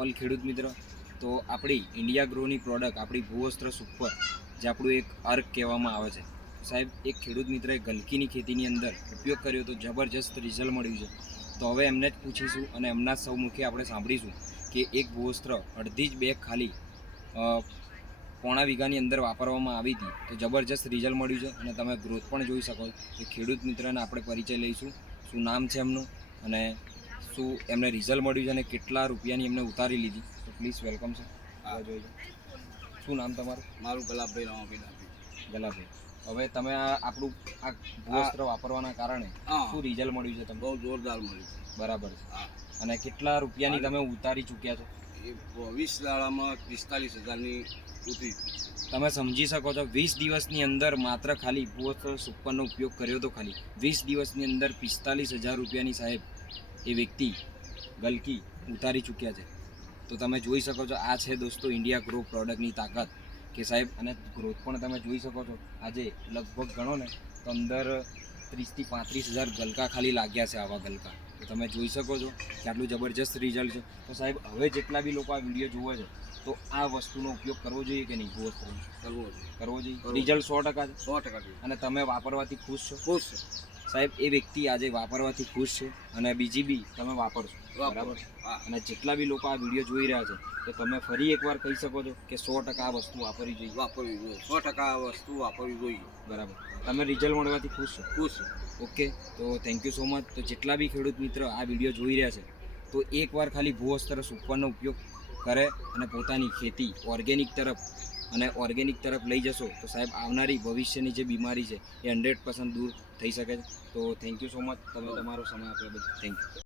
All ખેડૂત મિત્ર, તો આપણી ઇન્ડિયા ગ્રોની પ્રોડક્ટ આપણી ભૂવસ્ત્ર સુપર જે આપણું એક અર્ક કહેવામાં આવે છે સાહેબ, એક ખેડૂત મિત્રએ ગલકીની ખેતીની અંદર ઉપયોગ કર્યો તો જબરજસ્ત રિઝલ્ટ મળ્યું છે. તો હવે એમને જ પૂછીશું અને એમના સૌ મુખે આપણે સાંભળીશું કે એક ભૂવસ્ત્ર અડધી જ બેગ ખાલી પોણા વીઘાની અંદર વાપરવામાં આવી હતી તો જબરજસ્ત રિઝલ્ટ મળ્યું છે અને તમે ગ્રોથ પણ જોઈ શકો છો. ખેડૂત મિત્રને આપણે પરિચય લઈશું, શું નામ છે એમનું અને શું એમને રિઝલ્ટ મળ્યું છે અને કેટલા રૂપિયાની એમને ઉતારી લીધી. તો પ્લીઝ વેલકમ સર. આ જોઈજો. શું નામ તમારું? મારું ગલાબભાઈ રામાભાઈ ડાભી. ગલાભાઈ, હવે તમે આપણું આ ભૂવસ્ત્ર વાપરવાના કારણે શું રિઝલ્ટ મળ્યું છે તમને? બહુ જોરદાર મળ્યું. બરાબર છે. અને કેટલા રૂપિયાની તમે ઉતારી ચૂક્યા છો? એ 20 દાડામાં 45,000ની ઉતરી. તમે સમજી શકો છો 20 દિવસની અંદર માત્ર ખાલી ભૂવસ્ત્ર સુપરનો ઉપયોગ કર્યો તો ખાલી 20 દિવસની અંદર 45,000 રૂપિયાની સાહેબ એ વ્યક્તિ ગલકી ઉતારી ચૂક્યા છે. તો તમે જોઈ શકો છો આ છે દોસ્તો ઇન્ડિયા ગ્રો પ્રોડક્ટની તાકાત કે સાહેબ, અને ગ્રોથ પણ તમે જોઈ શકો છો. આજે લગભગ ગણો ને તો અંદર 30થી 35,000 ગલકા ખાલી લાગ્યા છે, આવા ગલકા. તો તમે જોઈ શકો છો કે આટલું જબરજસ્ત રિઝલ્ટ છે. તો સાહેબ હવે જેટલા બી લોકો આ વિડીયો જુએ છે તો આ વસ્તુનો ઉપયોગ કરવો જોઈએ કે નહીં? ભૂવસ્ત્રનો કરવો જોઈએ. રિઝલ્ટ 100% છે. 100%. અને તમે વાપરવાથી ખુશ છો? ખુશ છે સાહેબ, એ વ્યક્તિ આજે વાપરવાથી ખુશ છે અને બીજી બી તમે વાપરશો, બરાબર? અને જેટલા બી લોકો આ વિડીયો જોઈ રહ્યા છે તો તમે ફરી એકવાર કહી શકો છો કે 100% આ વસ્તુ વાપરવી જોઈએ. 100% આ વસ્તુ વાપરવી જોઈએ. બરાબર. તમે રિઝલ્ટ મળવાથી ખુશ છો? ખુશ. ઓકે, તો થેન્ક યુ સો મચ. તો જેટલા બી ખેડૂત મિત્ર આ વિડીયો જોઈ રહ્યા છે તો એકવાર ખાલી ભૂવસ્ત્ર સુપરનો ઉપયોગ કરે અને પોતાની ખેતી ઓર્ગેનિક તરફ લઈ જશો તો સાહેબ આવનારી ભવિષ્યની જે બીમારી છે એ 100% દૂર થઈ શકે છે. તો થેન્ક યુ સો મચ, તમે તમારો સમય આપ્યો બદલ થેન્ક યુ.